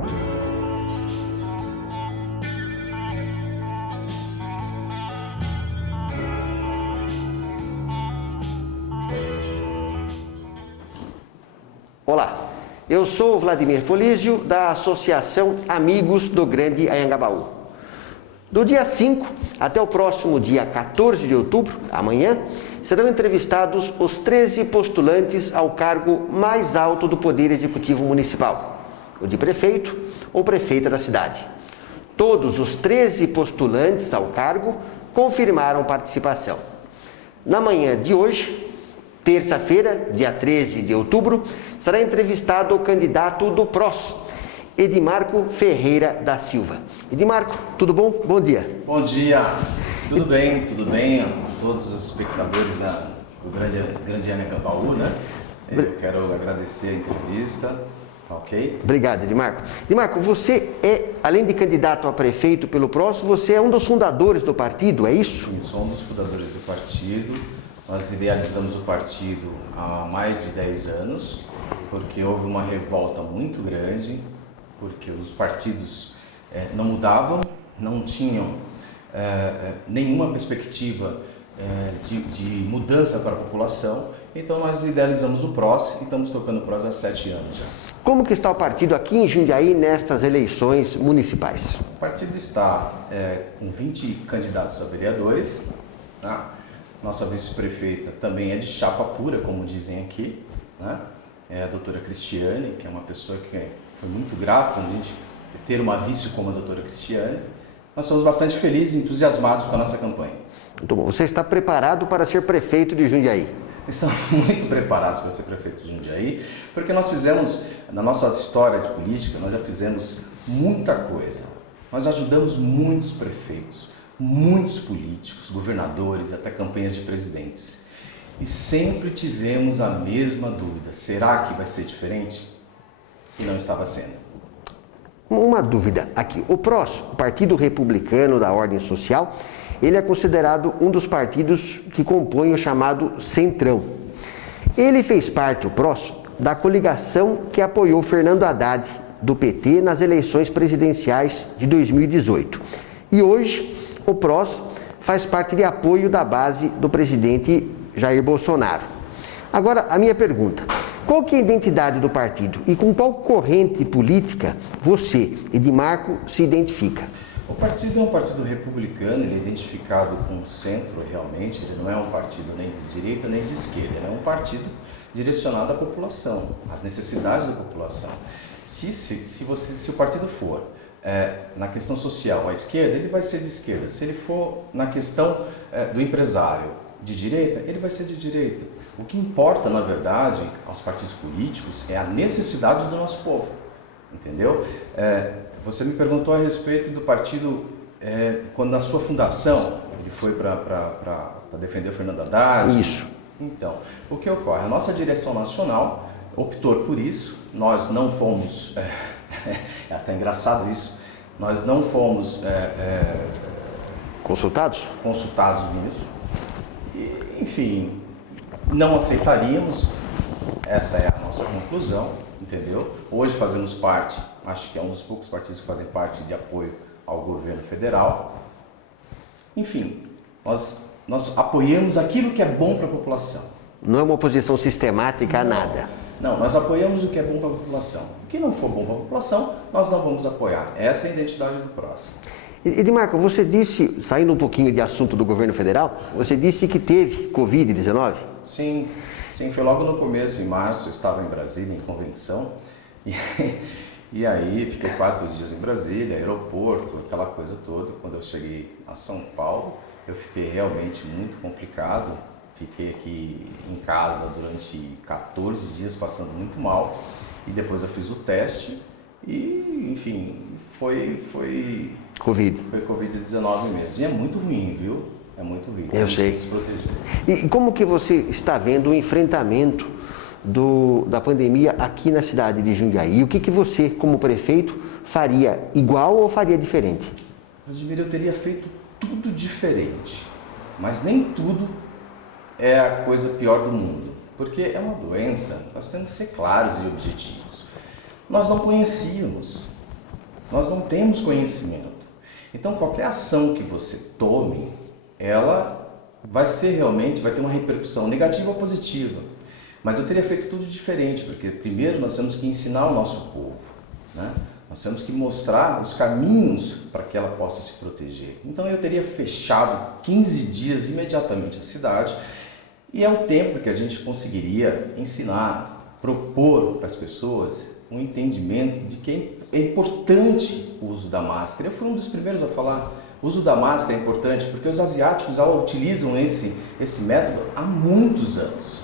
Olá, eu sou o Vladimir Polísio, da Associação Amigos do Grande Anhangabaú. Do dia 5 até o próximo dia 14 de outubro, amanhã, serão entrevistados os 13 postulantes ao cargo mais alto do Poder Executivo Municipal, o de prefeito ou prefeita da cidade. Todos os 13 postulantes ao cargo confirmaram participação. Na manhã de hoje, terça-feira, dia 13 de outubro, será entrevistado o candidato do PROS, Edimarco Ferreira da Silva. Edimarco, tudo bom? Bom dia. Bom dia. Tudo bem a todos os espectadores do Grande Anhangabaú, né? Eu quero agradecer a entrevista, ok? Obrigado, Edimarco. Edimarco, você é, além de candidato a prefeito pelo PROS, você é um dos fundadores do partido, é isso? Sim, sou um dos fundadores do partido. Nós idealizamos o partido há mais de 10 anos, porque houve uma revolta muito grande, porque os partidos não mudavam, não tinham nenhuma perspectiva de mudança para a população. Então nós idealizamos o PROS e estamos tocando o PROS há 7 anos já. Como que está o partido aqui em Jundiaí nestas eleições municipais? O partido está com 20 candidatos a vereadores, tá? Nossa vice-prefeita também é de chapa pura, como dizem aqui, né? É a doutora Cristiane, que é uma pessoa que foi muito grata a gente ter uma vice como a doutora Cristiane. Nós somos bastante felizes e entusiasmados com a nossa campanha. Muito bom. Você está preparado para ser prefeito de Jundiaí? Estamos muito preparados para ser prefeito de Jundiaí, porque nós fizemos, na nossa história de política, nós já fizemos muita coisa. Nós ajudamos muitos prefeitos, muitos políticos, governadores, até campanhas de presidentes. E sempre tivemos a mesma dúvida: será que vai ser diferente? E não estava sendo. Uma dúvida aqui. O PROS, o Partido Republicano da Ordem Social, ele é considerado um dos partidos que compõem o chamado Centrão. Ele fez parte, o PROS, da coligação que apoiou Fernando Haddad, do PT, nas eleições presidenciais de 2018. E hoje, o PROS faz parte de apoio da base do presidente Jair Bolsonaro. Agora, a minha pergunta: qual que é a identidade do partido e com qual corrente política você, Edimarco, se identifica? O partido é um partido republicano, ele é identificado com o centro realmente, ele não é um partido nem de direita nem de esquerda, ele é um partido direcionado à população, às necessidades da população. Se o partido for na questão social à esquerda, ele vai ser de esquerda. Se ele for na questão do empresário de direita, ele vai ser de direita. O que importa, na verdade, aos partidos políticos é a necessidade do nosso povo, entendeu? Você me perguntou a respeito do partido, quando na sua fundação ele foi para defender o Fernando Haddad. Isso. Então, o que ocorre? A nossa direção nacional optou por isso, nós não fomos, é até engraçado isso, nós não fomos consultados nisso, e, enfim, não aceitaríamos, essa é a nossa conclusão, entendeu? Hoje fazemos parte, acho que é um dos poucos partidos que fazem parte de apoio ao governo federal. Enfim, nós apoiamos aquilo que é bom para a população. Não é uma oposição sistemática a nada. Não, nós apoiamos o que é bom para a população. O que não for bom para a população, nós não vamos apoiar. Essa é a identidade do PROS. Edimarco, você disse, saindo um pouquinho de assunto do governo federal, você disse que teve Covid-19? Sim, foi logo no começo, em março, eu estava em Brasília, em convenção, e aí fiquei 4 dias em Brasília, aeroporto, aquela coisa toda. Quando eu cheguei a São Paulo, eu fiquei realmente muito complicado. Fiquei aqui em casa durante 14 dias passando muito mal, e depois eu fiz o teste e, enfim, foi Covid-19 mesmo. E é muito ruim, viu? É muito ruim. Eu sei. Se proteger. E como que você está vendo o enfrentamento da pandemia aqui na cidade de Jundiaí? E o que você, como prefeito, faria igual ou faria diferente? Vladimir, eu teria feito tudo diferente, mas nem tudo é a coisa pior do mundo, porque é uma doença, nós temos que ser claros e objetivos. Nós não conhecíamos, Nós não temos conhecimento. Então, qualquer ação que você tome, ela vai ter uma repercussão negativa ou positiva. Mas eu teria feito tudo diferente, porque primeiro nós temos que ensinar o nosso povo, né? Nós temos que mostrar os caminhos para que ela possa se proteger. Então eu teria fechado 15 dias imediatamente a cidade, e é o tempo que a gente conseguiria ensinar, propor para as pessoas um entendimento de que é importante o uso da máscara. Eu fui um dos primeiros a falar, o uso da máscara é importante porque os asiáticos já utilizam esse método há muitos anos.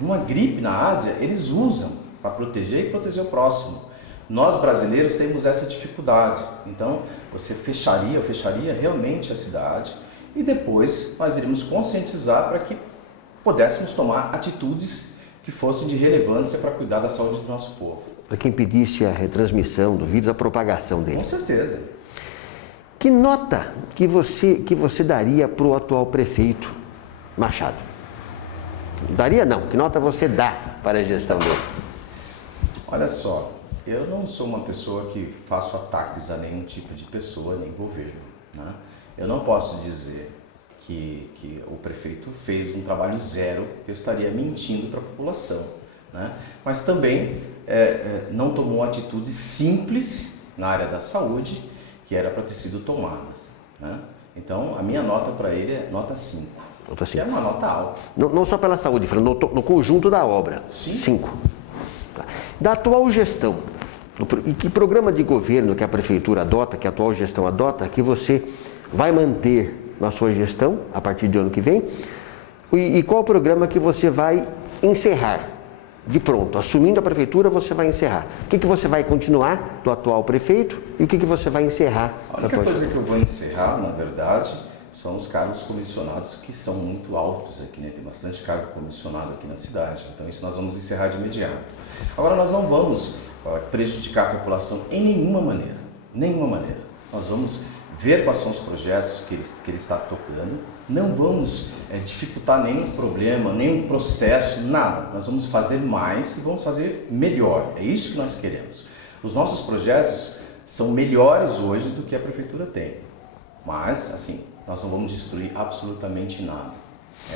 Uma gripe na Ásia, eles usam para proteger e proteger o próximo. Nós brasileiros temos essa dificuldade. Então, eu fecharia realmente a cidade e depois nós iríamos conscientizar para que pudéssemos tomar atitudes que fossem de relevância para cuidar da saúde do nosso povo. Para que impedisse a retransmissão do vírus, a propagação dele. Com certeza. Que nota que você daria para o atual prefeito Machado? Daria não, que nota você dá para a gestão dele? Olha só, eu não sou uma pessoa que faço ataques a nenhum tipo de pessoa, nem governo, né? Eu não posso dizer que o prefeito fez um trabalho zero, que eu estaria mentindo para a população, né? Mas também não tomou atitudes simples na área da saúde, que era para ter sido tomadas, né? Então, a minha nota para ele é nota 5. Nota 5. Que é uma nota alta. Não só pela saúde, falando no conjunto da obra. 5. Da atual gestão, e que programa de governo que a prefeitura adota, que a atual gestão adota, que você vai manter na sua gestão a partir do ano que vem, e qual programa que você vai encerrar de pronto, assumindo a prefeitura, você vai encerrar. O que você vai continuar do atual prefeito e o que você vai encerrar? A única coisa que eu vou encerrar, na verdade, são os cargos comissionados, que são muito altos aqui, né? Tem bastante cargo comissionado aqui na cidade, então isso nós vamos encerrar de imediato. Agora, nós não vamos prejudicar a população em nenhuma maneira. Nós vamos ver quais são os projetos que ele está tocando, não vamos dificultar nenhum problema, nenhum processo, nada. Nós vamos fazer mais e vamos fazer melhor, é isso que nós queremos. Os nossos projetos são melhores hoje do que a prefeitura tem, mas, assim, nós não vamos destruir absolutamente nada.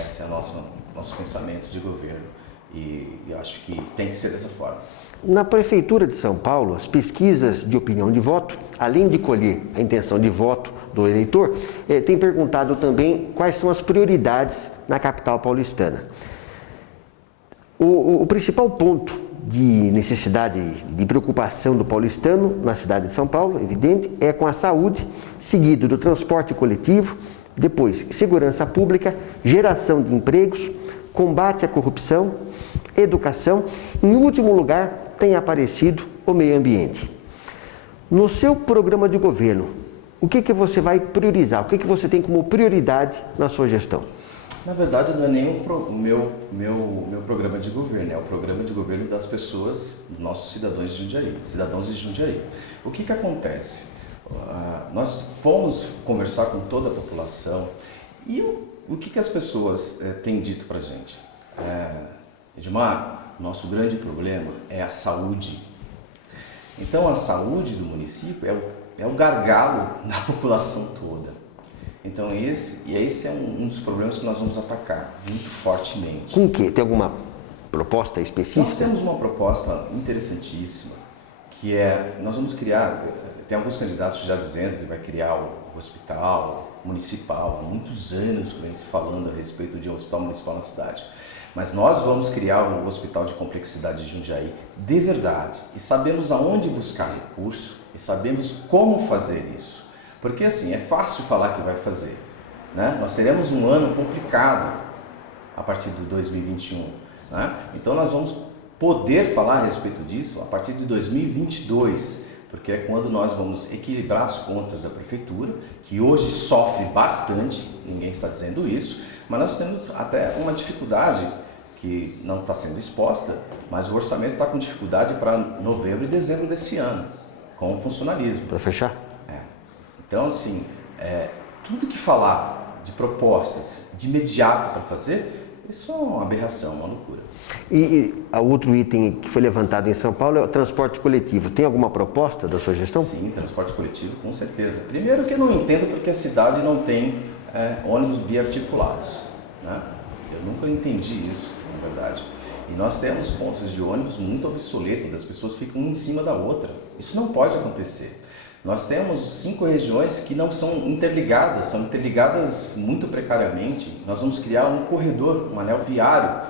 Esse é o nosso pensamento de governo e eu acho que tem que ser dessa forma. Na Prefeitura de São Paulo, as pesquisas de opinião de voto, além de colher a intenção de voto do eleitor, têm perguntado também quais são as prioridades na capital paulistana. O principal ponto de necessidade, de preocupação do paulistano na cidade de São Paulo, evidente, é com a saúde, seguido do transporte coletivo, depois segurança pública, geração de empregos, combate à corrupção, educação, em último lugar tem aparecido o meio ambiente. No seu programa de governo, o que você vai priorizar? O que você tem como prioridade na sua gestão? Na verdade, não é nem o meu programa de governo, é o programa de governo das pessoas, dos nossos cidadãos de Jundiaí. O que acontece? Nós fomos conversar com toda a população e o que as pessoas têm dito para a gente? Edmar, nosso grande problema é a saúde. Então, a saúde do município é o gargalo da população toda. Então, esse é um dos problemas que nós vamos atacar muito fortemente. Com o quê? Tem alguma proposta específica? Nós temos uma proposta interessantíssima, que nós vamos criar, tem alguns candidatos já dizendo que vai criar o hospital municipal, há muitos anos que vem se falando a respeito de um hospital municipal na cidade. Mas nós vamos criar um hospital de complexidade de Jundiaí de verdade e sabemos aonde buscar recurso e sabemos como fazer isso. Porque assim, é fácil falar que vai fazer, né? Nós teremos um ano complicado a partir de 2021, né? Então nós vamos poder falar a respeito disso a partir de 2022, porque é quando nós vamos equilibrar as contas da prefeitura, que hoje sofre bastante, ninguém está dizendo isso, mas nós temos até uma dificuldade que não está sendo exposta, mas o orçamento está com dificuldade para novembro e dezembro desse ano, com o funcionalismo. Para fechar? Então, assim, tudo que falar de propostas de imediato para fazer, Isso é uma aberração, uma loucura. E outro item que foi levantado em São Paulo é o transporte coletivo. Tem alguma proposta da sua gestão? Sim, transporte coletivo, com certeza. Primeiro que eu não entendo porque a cidade não tem ônibus biarticulados, né? Eu nunca entendi isso, na verdade. E nós temos pontos de ônibus muito obsoletos, as pessoas ficam uma em cima da outra. Isso não pode acontecer. Nós temos 5 regiões que não são interligadas muito precariamente. Nós vamos criar um corredor, um anel viário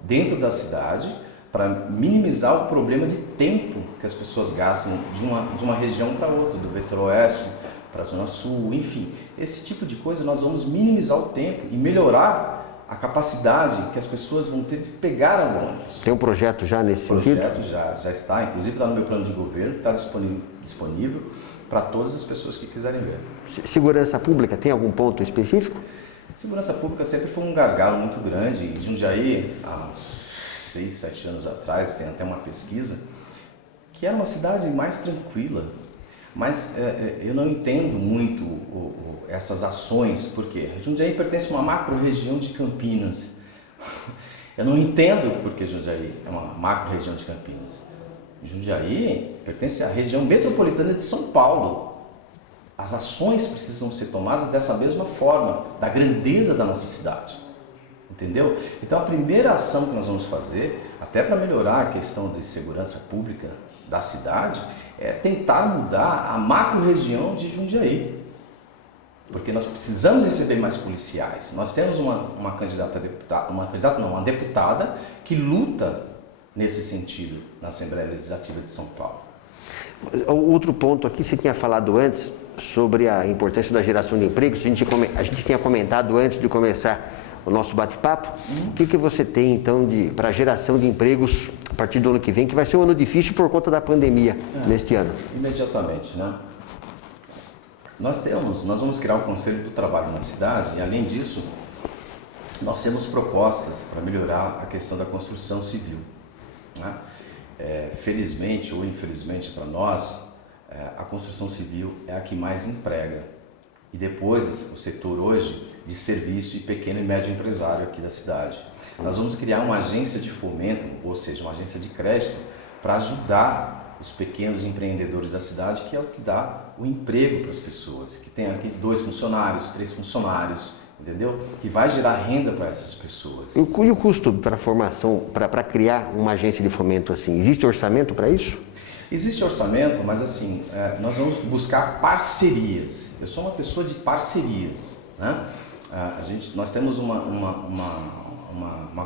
dentro da cidade para minimizar o problema de tempo que as pessoas gastam de uma região para outra, do Centro-Oeste para a Zona Sul, enfim. Esse tipo de coisa nós vamos minimizar o tempo e melhorar a capacidade que as pessoas vão ter de pegar o ônibus. Tem um projeto já nesse sentido? O projeto já está, inclusive está no meu plano de governo, está disponível para todas as pessoas que quiserem ver. Segurança pública, tem algum ponto específico? Segurança pública sempre foi um gargalo muito grande. Em Jundiaí, há uns 6, 7 anos atrás, tem até uma pesquisa, que era uma cidade mais tranquila. Mas eu não entendo muito essas ações, porque Jundiaí pertence a uma macro-região de Campinas. Eu não entendo porque Jundiaí é uma macro-região de Campinas. Jundiaí pertence à região metropolitana de São Paulo. As ações precisam ser tomadas dessa mesma forma, da grandeza da nossa cidade. Entendeu? Então a primeira ação que nós vamos fazer, até para melhorar a questão de segurança pública da cidade, é tentar mudar a macro-região de Jundiaí. Porque nós precisamos receber mais policiais. Nós temos uma candidata a deputada, uma deputada que luta nesse sentido na Assembleia Legislativa de São Paulo. Outro ponto aqui, você tinha falado antes sobre a importância da geração de empregos. A gente tinha comentado antes de começar o nosso bate-papo. O que você tem então para a geração de empregos a partir do ano que vem, que vai ser um ano difícil por conta da pandemia neste ano? Imediatamente, né? Nós vamos criar o Conselho do Trabalho na cidade e, além disso, nós temos propostas para melhorar a questão da construção civil, né? Felizmente ou infelizmente para nós, a construção civil é a que mais emprega. E depois, o setor hoje de serviço e pequeno e médio empresário aqui da cidade. Nós vamos criar uma agência de fomento, ou seja, uma agência de crédito, para ajudar os pequenos empreendedores da cidade, que é o que dá o emprego para as pessoas, que tem aqui 2 funcionários, 3 funcionários, entendeu? Que vai gerar renda para essas pessoas. E o custo para a formação, para criar uma agência de fomento assim? Existe orçamento para isso? Existe orçamento, mas assim, nós vamos buscar parcerias. Eu sou uma pessoa de parcerias, né? Nós temos uma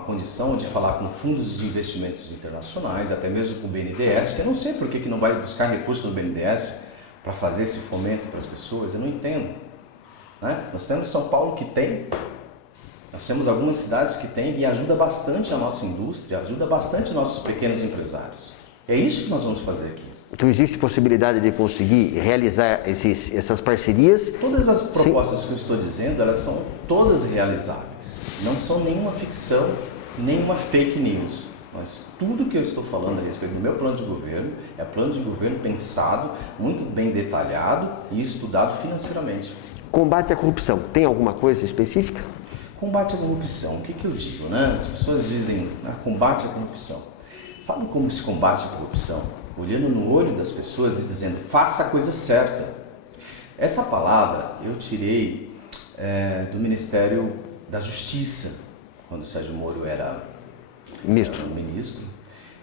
condição de falar com fundos de investimentos internacionais, até mesmo com o BNDES, que eu não sei por que não vai buscar recursos no BNDES para fazer esse fomento para as pessoas, eu não entendo, né? Nós temos São Paulo que tem, nós temos algumas cidades que tem e ajuda bastante a nossa indústria, ajuda bastante os nossos pequenos empresários. É isso que nós vamos fazer aqui. Então existe possibilidade de conseguir realizar essas parcerias? Todas as propostas que eu estou dizendo, elas são todas realizáveis. Não são nenhuma ficção, nenhuma fake news. Mas tudo que eu estou falando a respeito do meu plano de governo é plano de governo pensado, muito bem detalhado e estudado financeiramente. Combate à corrupção, tem alguma coisa específica? Combate à corrupção, o que eu digo, né? As pessoas dizem, combate à corrupção. Sabe como se combate a corrupção? Olhando no olho das pessoas e dizendo, faça a coisa certa. Essa palavra eu tirei do Ministério da Justiça, quando o Sérgio Moro era ministro.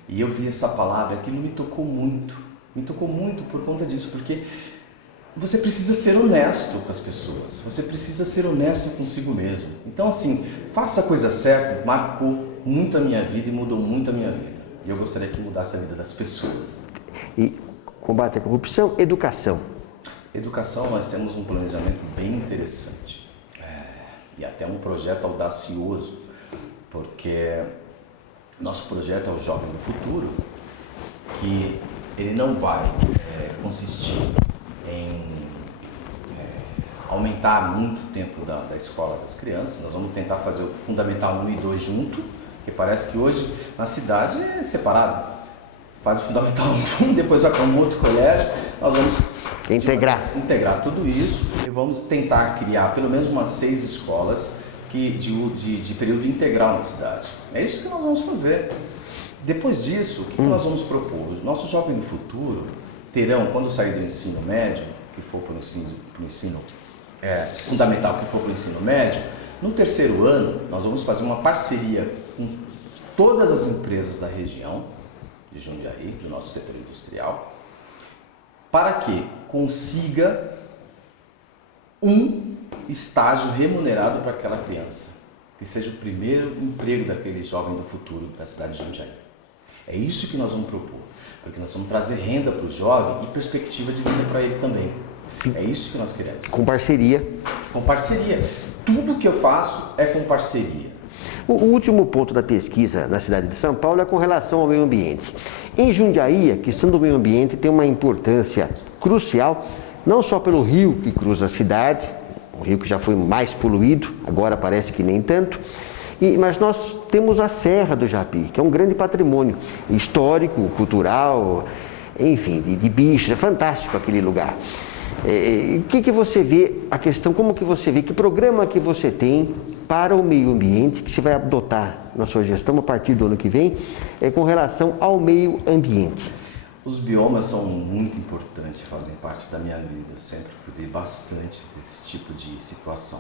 E eu vi essa palavra, aquilo me tocou muito por conta disso, porque você precisa ser honesto com as pessoas, você precisa ser honesto consigo mesmo. Então assim, faça a coisa certa, marcou muito a minha vida e mudou muito a minha vida. E eu gostaria que mudasse a vida das pessoas. E combate à corrupção, educação. Educação, nós temos um planejamento bem interessante. E até um projeto audacioso, porque nosso projeto é o Jovem do Futuro, que ele não vai consistir em aumentar muito o tempo da escola das crianças. Nós vamos tentar fazer o Fundamental 1 e 2 junto, que parece que hoje na cidade é separado. Faz o Fundamental 1, depois vai para um outro colégio. Nós vamos integrar tudo isso e vamos tentar criar pelo menos umas 6 escolas de período integral na cidade. É isso que nós vamos fazer. Depois disso, o que nós vamos propor? Os nossos jovens do futuro terão, quando sair do ensino médio, que for para o ensino fundamental, que for para o ensino médio, no terceiro ano, nós vamos fazer uma parceria com todas as empresas da região de Jundiaí, do nosso setor industrial, para que consiga um estágio remunerado para aquela criança, que seja o primeiro emprego daquele jovem do futuro da cidade de Jundiaí. É isso que nós vamos propor, porque nós vamos trazer renda para o jovem e perspectiva de vida para ele também. É isso que nós queremos. Com parceria. Com parceria. Tudo que eu faço é com parceria. O último ponto da pesquisa na cidade de São Paulo é com relação ao meio ambiente. Em Jundiaí, a questão do meio ambiente tem uma importância crucial, não só pelo rio que cruza a cidade, um rio que já foi mais poluído, agora parece que nem tanto, mas nós temos a Serra do Japi, que é um grande patrimônio histórico, cultural, enfim, de bichos, é fantástico aquele lugar. O que você vê, a questão, como que você vê, que programa que você tem para o meio ambiente, que você vai adotar na sua gestão a partir do ano que vem, com relação ao meio ambiente? Os biomas são muito importantes, fazem parte da minha vida, eu sempre cuidei bastante desse tipo de situação.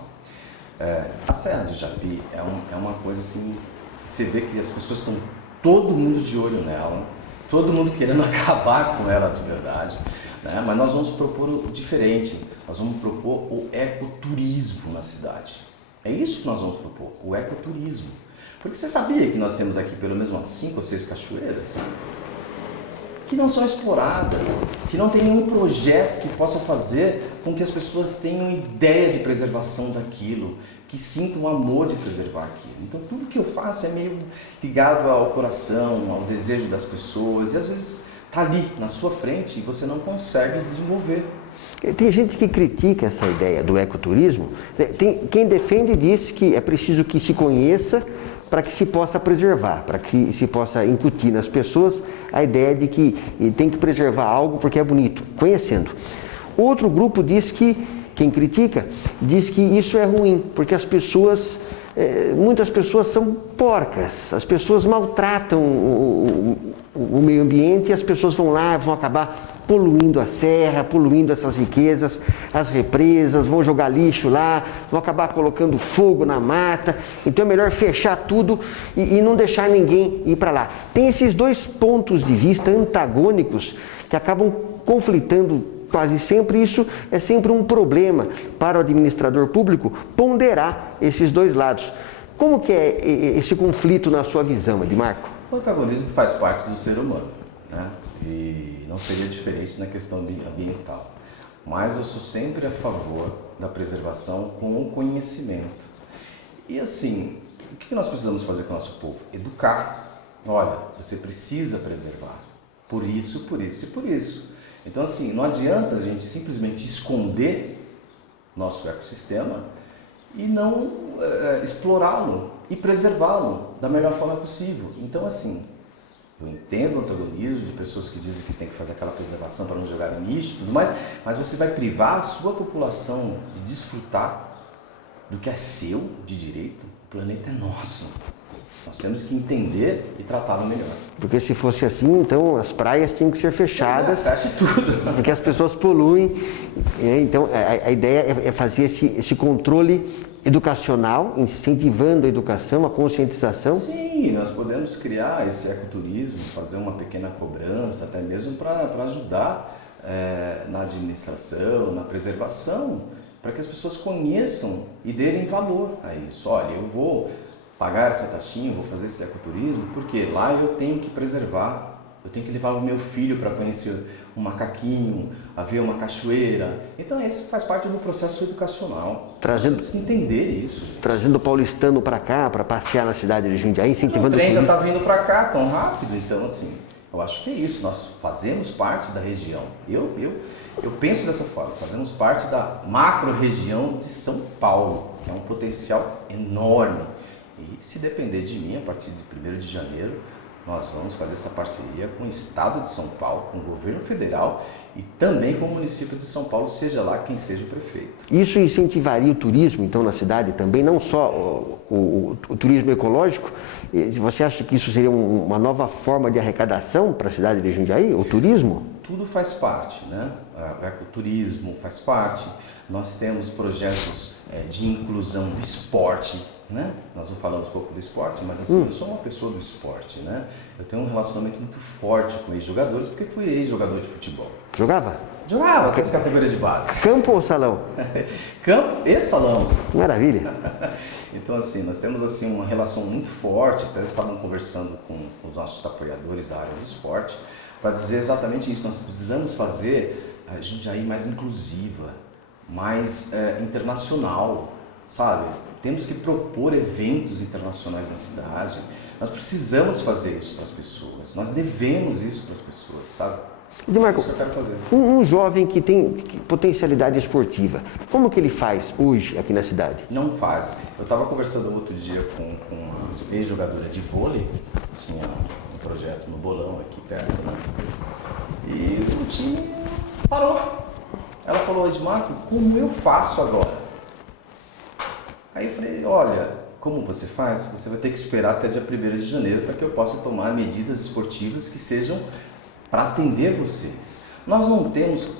A Serra do Japi é uma coisa assim, você vê que as pessoas estão, todo mundo de olho nela, todo mundo querendo acabar com ela de verdade, né? Mas nós vamos propor o diferente, nós vamos propor o ecoturismo na cidade. É isso que nós vamos propor, o ecoturismo. Porque você sabia que nós temos aqui pelo menos umas 5 ou 6 cachoeiras que não são exploradas, que não tem nenhum projeto que possa fazer com que as pessoas tenham ideia de preservação daquilo, que sintam o amor de preservar aquilo. Então tudo que eu faço é meio ligado ao coração, ao desejo das pessoas, e às vezes está ali na sua frente e você não consegue desenvolver. Tem gente que critica essa ideia do ecoturismo. Quem defende diz que é preciso que se conheça para que se possa preservar, para que se possa incutir nas pessoas a ideia de que tem que preservar algo porque é bonito, conhecendo. Outro grupo diz que, quem critica, diz que isso é ruim, porque as pessoas, muitas pessoas são porcas, as pessoas maltratam o meio ambiente e as pessoas vão lá, vão acabar poluindo a serra, poluindo essas riquezas, as represas, vão jogar lixo lá, vão acabar colocando fogo na mata. Então é melhor fechar tudo e não deixar ninguém ir para lá. Tem esses dois pontos de vista antagônicos que acabam conflitando quase sempre. Isso é sempre um problema para o administrador público ponderar esses dois lados. Como que é esse conflito na sua visão, Edmarco? O antagonismo faz parte do ser humano, né? E não seria diferente na questão ambiental. Mas eu sou sempre a favor da preservação com o conhecimento. E assim, o que nós precisamos fazer com o nosso povo? Educar. Olha, você precisa preservar. Por isso, por isso e por isso. Então assim, não adianta a gente simplesmente esconder nosso ecossistema e não explorá-lo e preservá-lo da melhor forma possível. Então assim, eu entendo o antagonismo de pessoas que dizem que tem que fazer aquela preservação para não jogar no lixo e tudo mais, mas você vai privar a sua população de desfrutar do que é seu de direito. O planeta é nosso. Nós temos que entender e tratá-lo melhor. Porque se fosse assim, então as praias tinham que ser fechadas. Feche tudo. Porque as pessoas poluem. Então a ideia é fazer esse controle educacional, incentivando a educação, a conscientização. Sim, nós podemos criar esse ecoturismo, fazer uma pequena cobrança, até mesmo para ajudar na administração, na preservação, para que as pessoas conheçam e derem valor a isso. Olha, eu vou pagar essa taxinha, eu vou fazer esse ecoturismo, porque lá eu tenho que preservar, eu tenho que levar o meu filho para conhecer um macaquinho, a ver uma cachoeira. Então isso faz parte do processo educacional. Temos que entender isso. Trazendo o paulistano para cá, para passear na cidade de Jundiaí, incentivando... O trem já está vindo para cá tão rápido, então assim, eu acho que é isso, nós fazemos parte da região. Eu penso dessa forma, fazemos parte da macro-região de São Paulo, que é um potencial enorme. E se depender de mim, a partir de 1º de janeiro, nós vamos fazer essa parceria com o Estado de São Paulo, com o governo federal e também com o município de São Paulo, seja lá quem seja o prefeito. Isso incentivaria o turismo, então, na cidade também, não só o turismo ecológico? Você acha que isso seria uma nova forma de arrecadação para a cidade de Jundiaí, o turismo? Tudo faz parte, né? O ecoturismo faz parte, nós temos projetos de inclusão do esporte, né? Nós não falamos um pouco do esporte, mas assim, eu sou uma pessoa do esporte, né? Eu tenho um relacionamento muito forte com ex-jogadores, porque fui ex-jogador de futebol. Jogava? Jogava até as categorias de base. Campo ou salão? Campo e salão. Maravilha. Então, assim, nós temos assim uma relação muito forte, até estavam conversando com os nossos apoiadores da área de esporte, para dizer exatamente isso. Nós precisamos fazer a Jundiaí mais inclusiva, mais internacional, sabe? Temos que propor eventos internacionais na cidade. Nós precisamos fazer isso para as pessoas. Nós devemos isso para as pessoas, sabe? Demarco, é isso que eu quero fazer. Um jovem que tem potencialidade esportiva, como que ele faz hoje aqui na cidade? Não faz. Eu estava conversando outro dia com uma ex-jogadora de vôlei, tinha um projeto no Bolão aqui perto, né? E o time parou. Ela falou, Edmarco, como eu faço agora? Aí eu falei, olha, como você faz? Você vai ter que esperar até dia 1º de janeiro para que eu possa tomar medidas esportivas que sejam para atender vocês. Nós não temos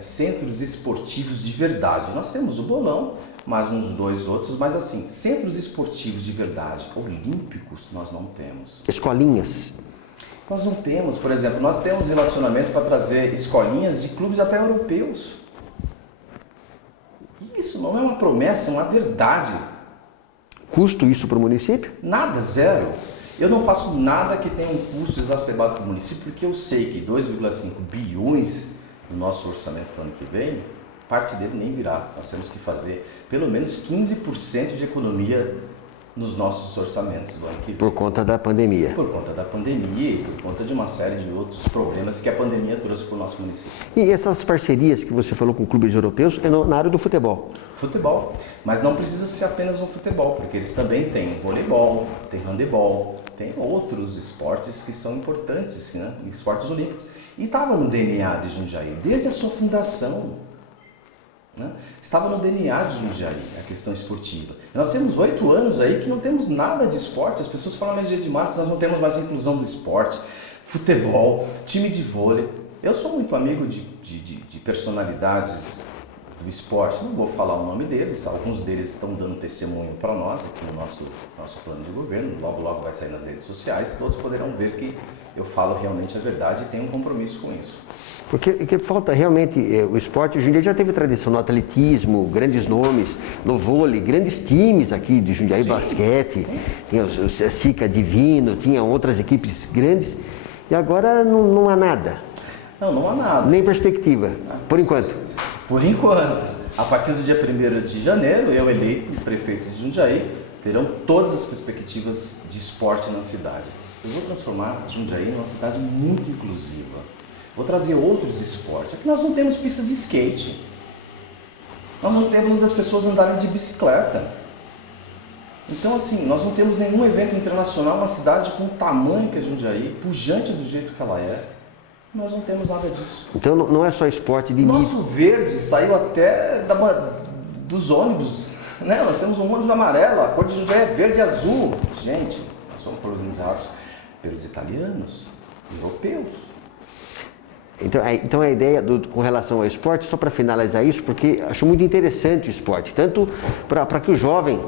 centros esportivos de verdade. Nós temos o Bolão, mais uns 2 outros, mas assim, centros esportivos de verdade, olímpicos, nós não temos. Escolinhas? Nós não temos, por exemplo, nós temos relacionamento para trazer escolinhas de clubes até europeus. Isso não é uma promessa, é uma verdade. Custo isso para o município? Nada, zero. Eu não faço nada que tenha um custo exacerbado para o município, porque eu sei que 2,5 bilhões no nosso orçamento para o ano que vem, parte dele nem virá. Nós temos que fazer pelo menos 15% de economia nos nossos orçamentos do ano que vem. Por conta da pandemia. Por conta da pandemia e por conta de uma série de outros problemas que a pandemia trouxe para o nosso município. E essas parcerias que você falou com clubes europeus é na área do futebol? Futebol, mas não precisa ser apenas um futebol, porque eles também têm voleibol, tem handebol, tem outros esportes que são importantes, né? Esportes olímpicos. E estava no DNA de Jundiaí, desde a sua fundação. Né? Estava no DNA de Jundiaí, a questão esportiva. Nós temos 8 anos aí que não temos nada de esporte. As pessoas falam, mas Edmarco, nós não temos mais inclusão do esporte, futebol, time de vôlei. Eu sou muito amigo de personalidades do esporte, não vou falar o nome deles, alguns deles estão dando testemunho para nós aqui no nosso plano de governo, logo vai sair nas redes sociais, todos poderão ver que eu falo realmente a verdade e tenho um compromisso com isso. Porque falta realmente o esporte. O Jundiaí já teve tradição no atletismo, grandes nomes, no vôlei, grandes times aqui de Jundiaí, sim, basquete, sim. Tinha o Sica Divino, tinha outras equipes grandes, e agora não há nada. Não há nada. Nem perspectiva, por enquanto. Por enquanto. A partir do dia 1º de janeiro, eu eleito prefeito de Jundiaí, terão todas as perspectivas de esporte na cidade. Eu vou transformar Jundiaí numa cidade muito inclusiva. Vou trazer outros esportes. Aqui nós não temos pista de skate. Nós não temos onde as pessoas andarem de bicicleta. Então, assim, nós não temos nenhum evento internacional, uma cidade com o tamanho que é Jundiaí, pujante do jeito que ela é. Nós não temos nada disso. Então não é só esporte de nível. Nosso verde saiu até dos ônibus. Né? Nós temos um ônibus amarelo, a cor de Jundiaí é verde e azul. Gente, nós somos organizados pelos italianos, europeus. Então a ideia com relação ao esporte, só para finalizar isso, porque acho muito interessante o esporte, tanto para que o jovem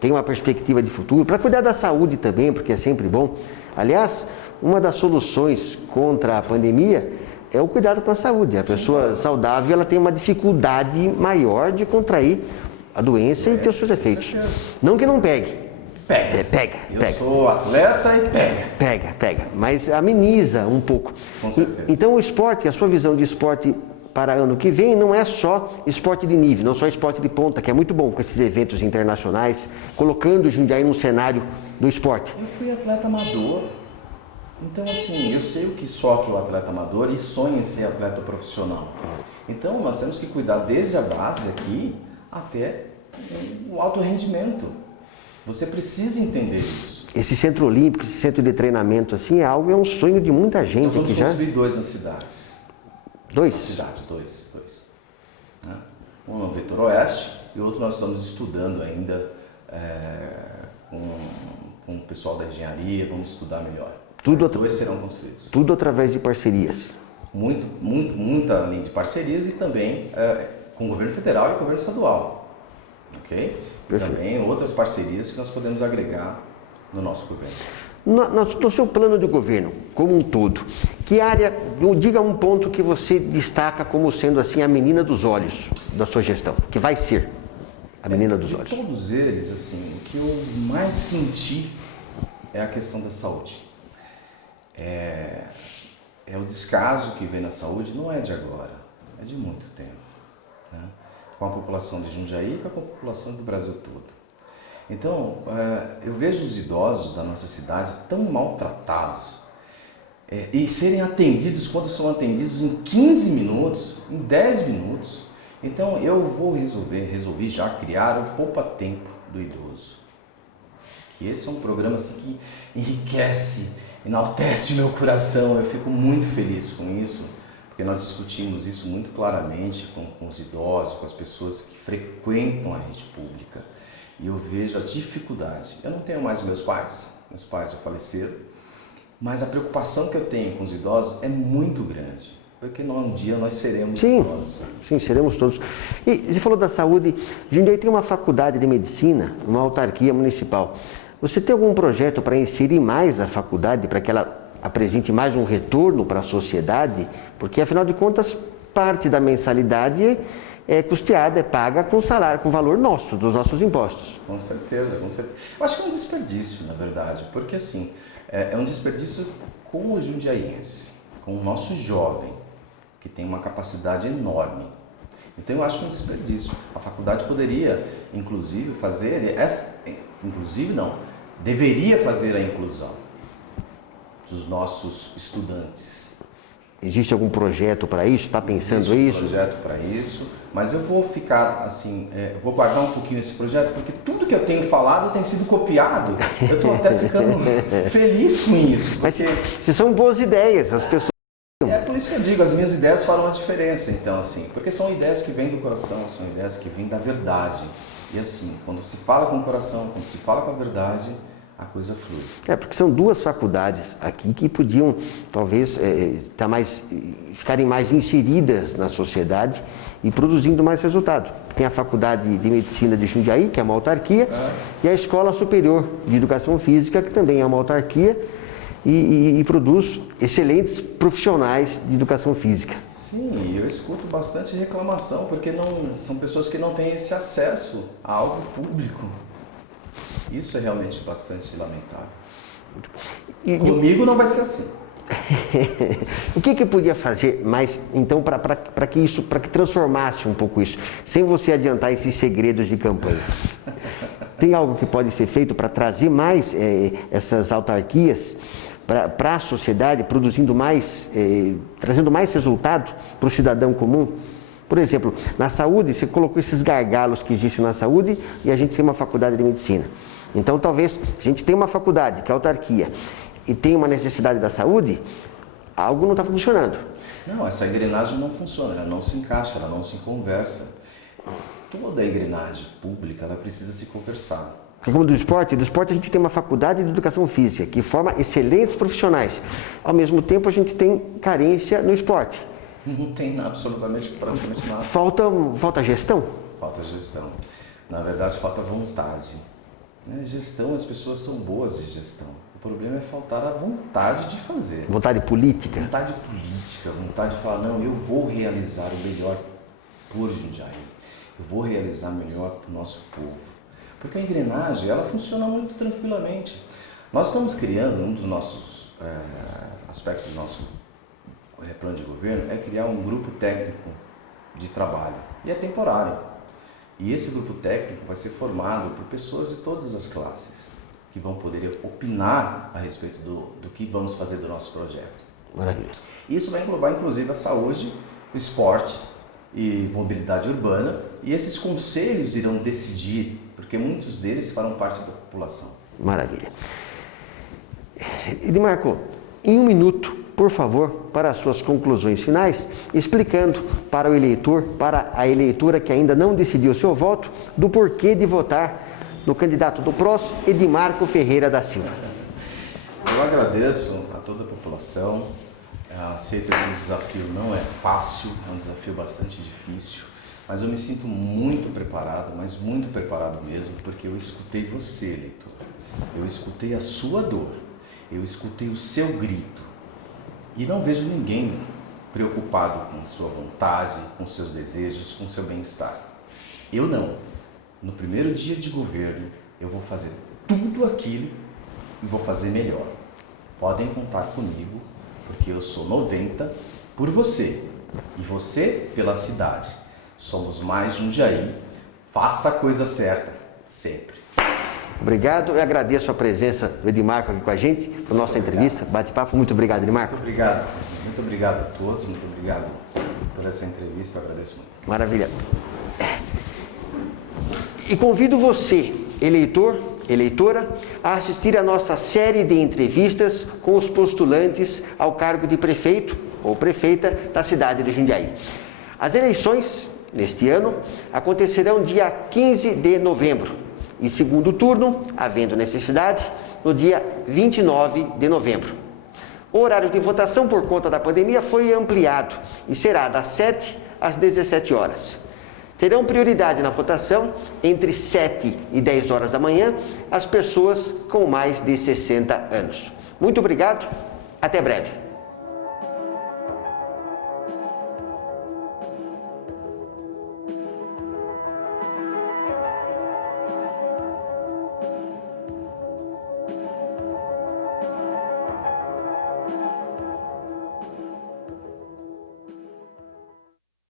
tenha uma perspectiva de futuro, para cuidar da saúde também, porque é sempre bom. Aliás, uma das soluções contra a pandemia é o cuidado com a saúde. A pessoa saudável, ela tem uma dificuldade maior de contrair a doença e ter os seus efeitos. Não que não pegue. Pega. Eu sou atleta e Pega, mas ameniza um pouco. Com certeza. Então o esporte, a sua visão de esporte para ano que vem não é só esporte de nível, não só esporte de ponta, que é muito bom com esses eventos internacionais, colocando o Jundiaí no cenário do esporte. Eu fui atleta amador, então assim, eu sei o que sofre o atleta amador e sonha em ser atleta profissional. Então nós temos que cuidar desde a base aqui até o alto rendimento. Você precisa entender isso. Esse centro olímpico, esse centro de treinamento, assim, é um sonho de muita gente Então vamos aqui já. construir 2 nas cidades. Dois? Na cidade, dois. Né? Um no Vetor Oeste e outro nós estamos estudando ainda com o pessoal da engenharia, vamos estudar melhor. Os 2 serão construídos. Tudo através de parcerias. Muita linha de parcerias e também com o governo federal e o governo estadual. Ok? Perfeito. Também outras parcerias que nós podemos agregar no nosso governo. No seu plano de governo, como um todo, que área, diga um ponto que você destaca como sendo assim a menina dos olhos da sua gestão, que vai ser a menina dos olhos. De todos eles, assim, o que eu mais senti é a questão da saúde. É o descaso que vem na saúde, não é de agora, é de muito tempo, né? Com a população de Jundiaí e com a população do Brasil todo. Então, eu vejo os idosos da nossa cidade tão maltratados e serem atendidos quando são atendidos em 15 minutos, em 10 minutos. Então, eu resolvi já criar o Poupa Tempo do Idoso. Que esse é um programa assim, que enriquece, enaltece o meu coração. Eu fico muito feliz com isso, porque nós discutimos isso muito claramente com os idosos, com as pessoas que frequentam a rede pública. E eu vejo a dificuldade. Eu não tenho mais meus pais já faleceram, mas a preocupação que eu tenho com os idosos é muito grande, porque um dia nós seremos idosos. Sim, seremos todos. E você falou da saúde, Jundiaí tem uma faculdade de medicina, uma autarquia municipal. Você tem algum projeto para inserir mais a faculdade, para que ela apresente mais um retorno para a sociedade? Porque, afinal de contas, parte da mensalidade é custeada, é paga com salário, com valor nosso, dos nossos impostos. Com certeza. Eu acho que é um desperdício, na verdade, porque assim, é um desperdício com o jundiaiense, com o nosso jovem, que tem uma capacidade enorme. Então eu acho que é um desperdício. A faculdade poderia, inclusive, deveria fazer a inclusão dos nossos estudantes. Existe algum projeto para isso? Está pensando Existe isso? Um projeto para isso, mas eu vou ficar assim, vou guardar um pouquinho esse projeto, porque tudo que eu tenho falado tem sido copiado. Eu estou até ficando feliz com isso. Mas se são boas ideias, as pessoas... É por isso que eu digo, as minhas ideias falam a diferença, então assim, porque são ideias que vêm do coração, são ideias que vêm da verdade. E assim, quando se fala com o coração, quando se fala com a verdade, a coisa flui. Porque são 2 faculdades aqui que podiam, talvez, ficarem mais inseridas na sociedade e produzindo mais resultado. Tem a Faculdade de Medicina de Jundiaí, que é uma autarquia, e a Escola Superior de Educação Física, que também é uma autarquia e produz excelentes profissionais de educação física. Sim, eu escuto bastante reclamação, porque são pessoas que não têm esse acesso a algo público. Isso é realmente bastante lamentável. Comigo não vai ser assim. O que podia fazer mais, então, para que transformasse um pouco isso, sem você adiantar esses segredos de campanha? Tem algo que pode ser feito para trazer mais essas autarquias para a sociedade, trazendo mais resultado para o cidadão comum? Por exemplo, na saúde, você colocou esses gargalos que existem na saúde e a gente tem uma faculdade de medicina. Então, talvez, a gente tem uma faculdade, que é a autarquia, e tem uma necessidade da saúde, algo não está funcionando. Não, essa engrenagem não funciona, ela não se encaixa, ela não se conversa. Toda a engrenagem pública, ela precisa se conversar. Como do esporte a gente tem uma faculdade de educação física, que forma excelentes profissionais. Ao mesmo tempo, a gente tem carência no esporte. Não tem praticamente nada. Falta gestão? Falta gestão. Na verdade, falta vontade. Gestão, as pessoas são boas de gestão. O problema é faltar a vontade de fazer. Vontade política? Vontade política, vontade de falar, não, eu vou realizar o melhor por Jundiaí. Eu vou realizar melhor para o nosso povo. Porque a engrenagem, ela funciona muito tranquilamente. Nós estamos criando, um dos nossos aspectos do nosso plano de governo, é criar um grupo técnico de trabalho. E é temporário. E esse grupo técnico vai ser formado por pessoas de todas as classes, que vão poder opinar a respeito do que vamos fazer do nosso projeto. Maravilha. Isso vai englobar, inclusive, a saúde, o esporte e mobilidade urbana. E esses conselhos irão decidir, porque muitos deles farão parte da população. Maravilha. Edmarco, em 1 minuto, por favor, para as suas conclusões finais, explicando para o eleitor, para a eleitora que ainda não decidiu o seu voto, do porquê de votar no candidato do PROS, Edmarco Ferreira da Silva. Eu agradeço a toda a população, aceito esse desafio, não é fácil, é um desafio bastante difícil, mas eu me sinto muito preparado, mas muito preparado mesmo, porque eu escutei você, eleitor, eu escutei a sua dor, eu escutei o seu grito e não vejo ninguém preocupado com sua vontade, com seus desejos, com seu bem-estar. Eu não. No primeiro dia de governo, eu vou fazer tudo aquilo e vou fazer melhor. Podem contar comigo, porque eu sou 90 por você e você pela cidade. Somos mais Jundiaí, faça a coisa certa, sempre. Obrigado, eu agradeço a presença do Edmarco aqui com a gente, na nossa entrevista, bate-papo. Muito obrigado, Edmarco. Muito obrigado a todos, muito obrigado por essa entrevista, eu agradeço muito. Maravilha. E convido você, eleitor, eleitora, a assistir a nossa série de entrevistas com os postulantes ao cargo de prefeito ou prefeita da cidade de Jundiaí. As eleições, neste ano, acontecerão dia 15 de novembro. E segundo turno, havendo necessidade, no dia 29 de novembro. O horário de votação por conta da pandemia foi ampliado e será das 7 às 17 horas. Terão prioridade na votação entre 7 e 10 horas da manhã as pessoas com mais de 60 anos. Muito obrigado, até breve.